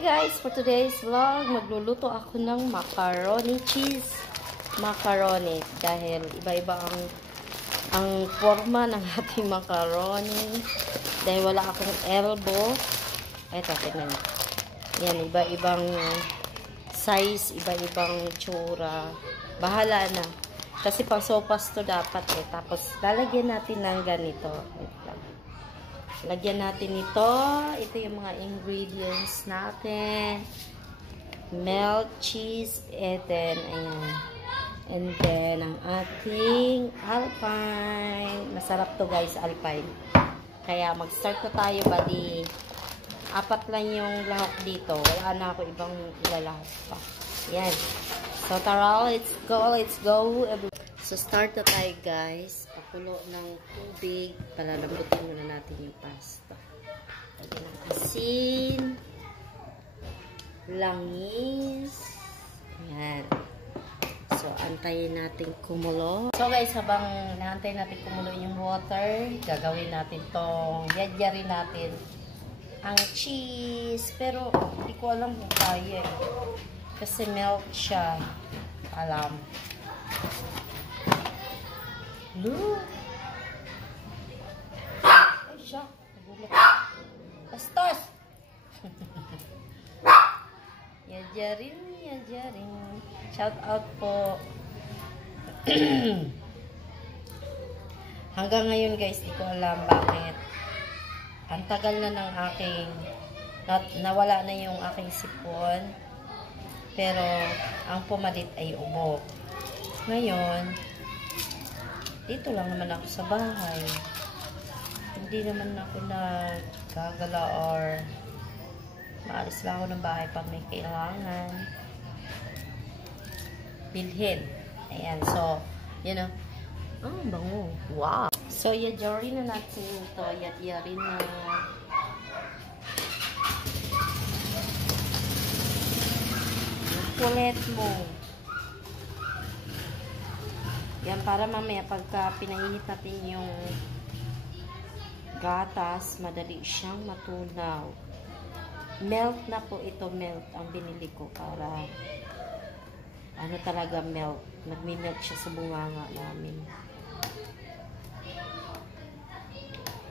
guys, for today's vlog, magluluto ako ng macaroni cheese macaroni dahil iba-iba ang forma ng ating macaroni dahil wala akong elbow. Eto, tingnan niyo. Yan, iba-ibang size, iba-ibang tsura. Bahala na. Kasi pang sopas to dapat eh. Tapos, lalagyan natin ng ganito. Lagyan natin ito. Ito yung mga ingredients natin. Milk, cheese, and then, ayan. And then, ang ating alpine. Masarap to guys, alpine. Kaya, mag-start na tayo, buddy. 4 lang yung lahok dito. Wala na ako ibang ilalahok pa. Ayan. So, tara, let's go, let's go. So, start na tayo guys. Pakulo ng tubig. Palalambutin muna natin yung pasta. Lagyan ng asin. Langis. Ayan. So, antayin natin kumulo. So, guys, habang naantay natin kumulo yung water, gagawin natin tong yadyarin natin ang cheese. Pero, hindi ko alam kung kaya eh. Kasi milk siya. Alam. Look! Ay, siya. Nagulat. Bastos! Yadyarin, yadyarin. Shout out po. Hanggang ngayon guys, di ko alam bakit. Ang tagal na ng aking nawala na yung aking sipon. Pero ang pumalit ay ubo. Ngayon, dito lang naman ako sa bahay. Hindi naman ako nagkagala or maalis lang ako ng bahay pag may kailangan bilhin. Ayan. So, you know. Oh, bango. Wow. So, yadyarin na natin ito. Yadyarin na. Kulit mo. Yan, para mamaya pagka pinainit natin yung gatas, madali siyang matunaw. Melt na po ito, melt ang binili ko para ano talaga melt. Nagmi-melt siya sa bunganga namin.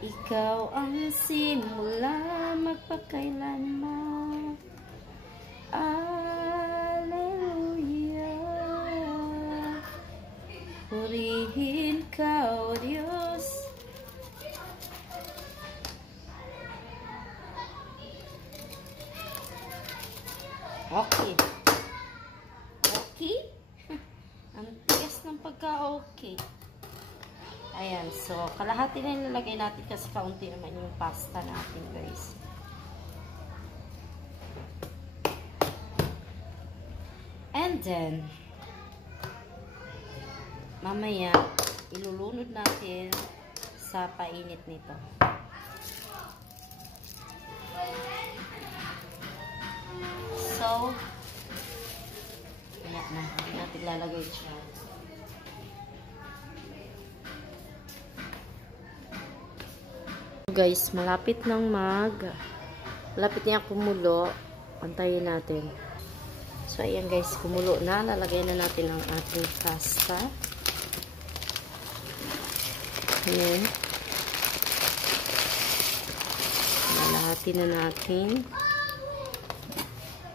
Ikaw ang simula magpakailanman. Alleluia. Purihin ka, O Diyos. Okay. Okay? Ang tigas ng pagka-okay. Ayan. So, kalahati na nilalagay natin kasi kaunti naman yung pasta natin, guys. And then, mamaya, ilulunod natin sa painit nito. So, ayan na. Hindi natin lalagay siya. Guys, malapit niya kumulo. Antayin natin. So, ayan guys, kumulo na. Lalagay na natin ang ating pasta. Ayan. Lalahati na natin.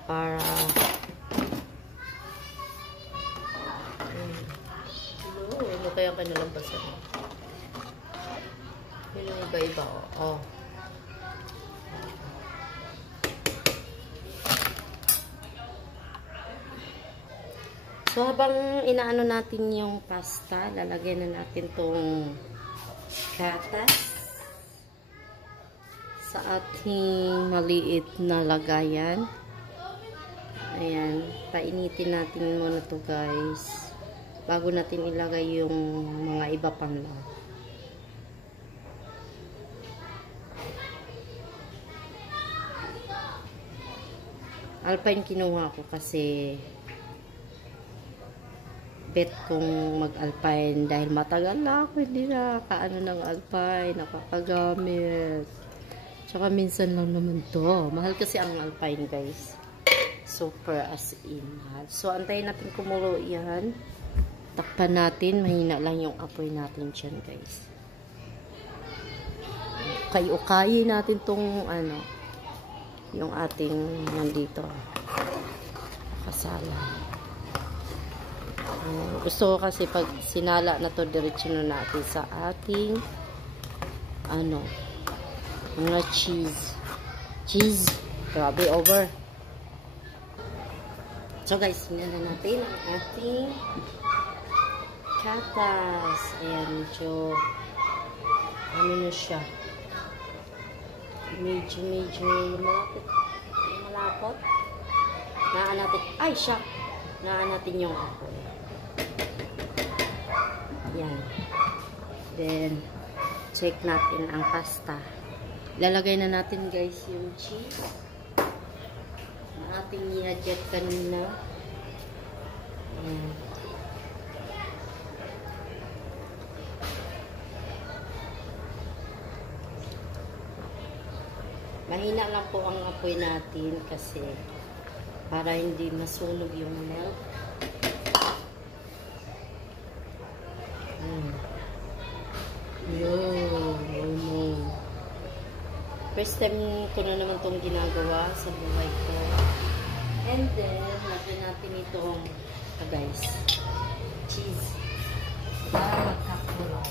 Para ano kaya kanalampasan? Yun yung iba-iba. Oh. So, habang inaano natin yung pasta, lalagyan na natin tong gatas sa ating maliit na lagayan. Ayan, painitin natin muna to guys bago natin ilagay yung mga iba pang lang. Alpine kinuha ko kasi bet kong mag-alpine dahil matagal na ako hindi nakakaano ng alpine, nakakagamit. Tsaka minsan lang naman to. Mahal kasi ang Alpine, guys. Super as in. Mahal. So, antayin natin kumulo yan. Takpan natin. Mahina lang yung apoy natin dyan, guys. Ukay-ukayin natin tong, ano, yung ating nandito. Kasala. Gusto ko kasi pag sinala na to, diretso na natin sa ating, ano, mga cheese. Cheese. Grabe, over. So guys, tingnan na natin ang ating katas. Ayan, medyo ano na siya. Medyo malapot. Naan natin. Ay, siya. Naan natin yung apoy. Ayan. Then, check natin ang pasta. Ilalagay na natin guys yung cheese na ating i-adjust kanina. Mahina lang po ang apoy natin kasi para hindi masunog yung milk. Yun. First time ko na naman itong ginagawa sa buhay ko. And then, lagyan natin itong, guys, cheese. Para magkakulay.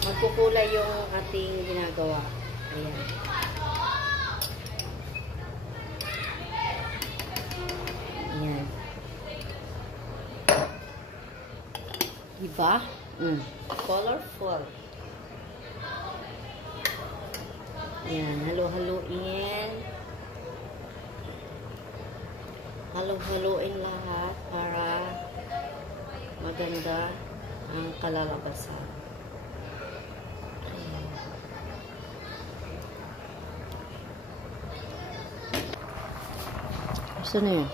Magkukulay yung ating ginagawa. Ayan. Ayan. Diba? Colorful. Ayan, halo-haloin. Halo-haloin lahat para maganda ang kalalabasan. Ayan. Gusto na yun.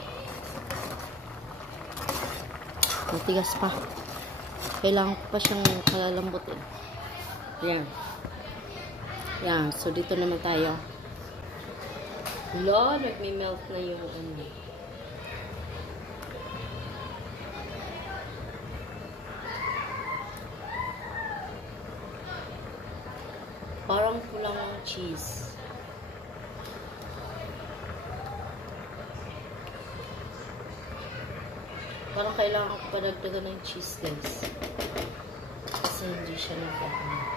Matigas pa. Kailangan ko pa siyang kalalambutin. Ayan. Yan, so dito naman tayo. Lo, nagme-melt na yung ano. Parang kulang ang cheese. Parang kailangan ko pa dagdagan ng cheese, guys. Kasi hindi siya nagkakano.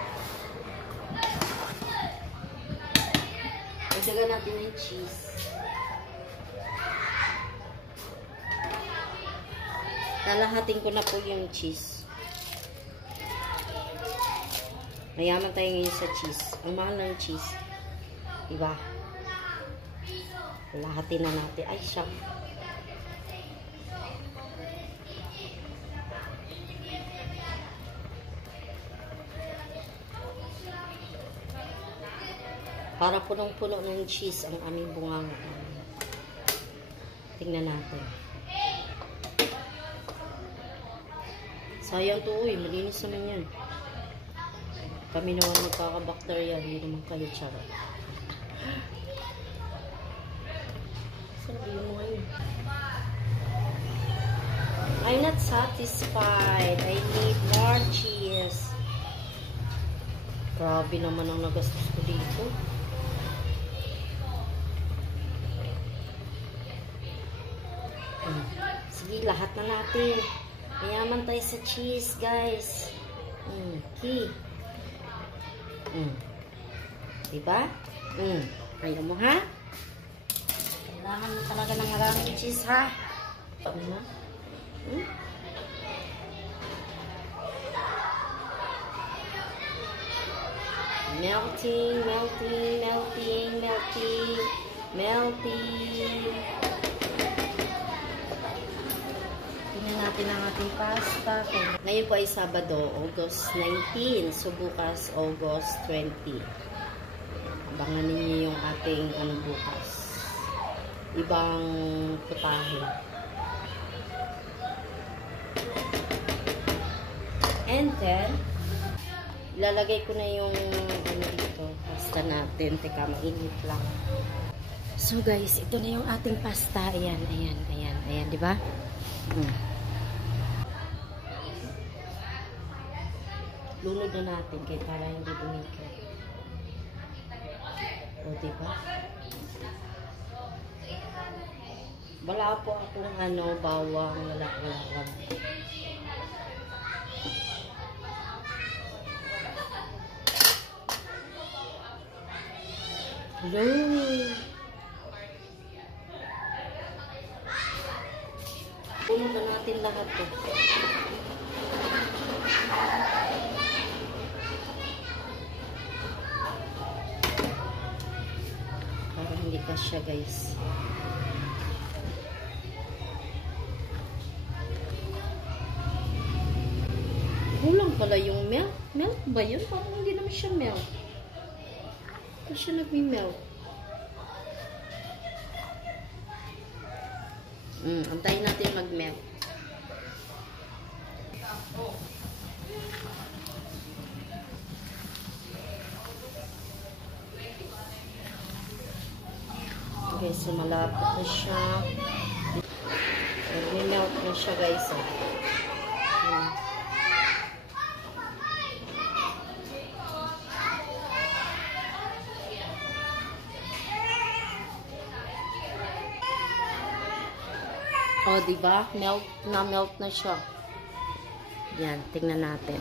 Dagdagan natin ng cheese. Lalahatin ko na po yung cheese. Mayaman tayo ngayon sa cheese. Ang mahal ng cheese. Diba? Lalahatin na natin. Ay, siya. Para punong-puno ng cheese ang aming bunganga. Tingnan natin. Sayang to, uy. Malinis naman yan. Kami naman magkakabakterya. Hindi naman kayo charot. Sabi mo ngayon. I'm not satisfied. I need more cheese. Grabe naman ang nagastos ko dito. Sige, lahat na natin. Mayaman tayo sa cheese, guys. Okay. Diba? Ayaw mo, ha? Kailangan mo talaga ng maraming cheese, ha? Ano na? Melting, melting, melting, melting, melting. Tingnan natin ang ating pasta. Ngayon po ay Sabado, August 19. So, bukas, August 20. Abangan ninyo yung ating bukas. Ibang putahe. And then, Ilalagay ko na yung ano dito, pasta natin. Teka, mainit lang. So guys, ito na yung ating pasta. Ayan, ayan, ayan, ayan, di ba? Lunod na natin kaya para hindi dumikit. O, di ba? Wala po akong ano, bawang, wala lang. Hello. Puno na natin lahat to. Para hindi kasya, guys. Kulang pala yung milk. Milk ba yun? Parang hindi naman siya milk. Ito siya nagmi-milk. Antayin natin mag-milk. Okay, so malapit na siya. Nagmi-milk na siya, guys. O, diba? Melt na siya. Yan, tingnan natin.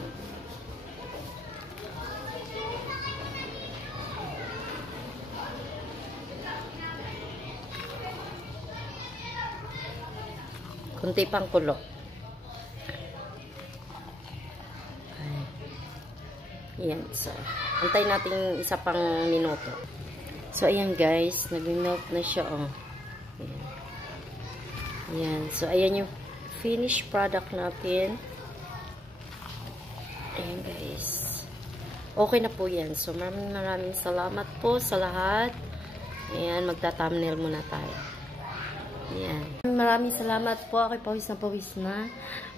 Kunti pang kulo. Yan, so. Antay natin isa pang minuto. So, ayan guys. Nag-melt na siya, oh. Ayan. Ayan. So, ayan yung finished product natin. Ayan guys. Okay na po yan. So, maraming salamat po sa lahat. Ayan, magta-thumbnail muna tayo. Ayan. Maraming salamat po. Ako'y pawis na.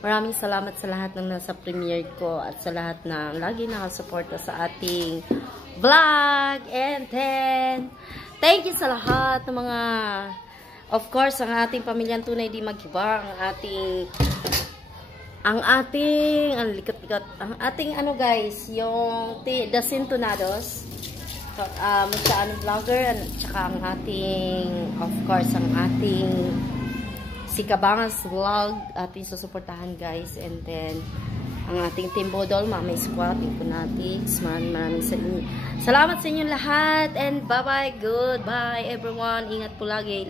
Maraming salamat sa lahat ng nasa premiere ko at sa lahat na lagi nakasuporta sa ating vlog. And then, thank you sa lahat ng mga, of course, ang ating pamilyang tunay di maghiba, ang ating ano guys, yung The Sintonados, Mr. Vlogger, at saka ang ating, of course, ang ating si Kabangas Vlog, ating susuportahan guys, and then ang ating Team Bodol, Mama Squad, Team Punatics, maraming sa inyo. Salamat sa inyong lahat, and bye-bye, goodbye everyone, ingat po lagi.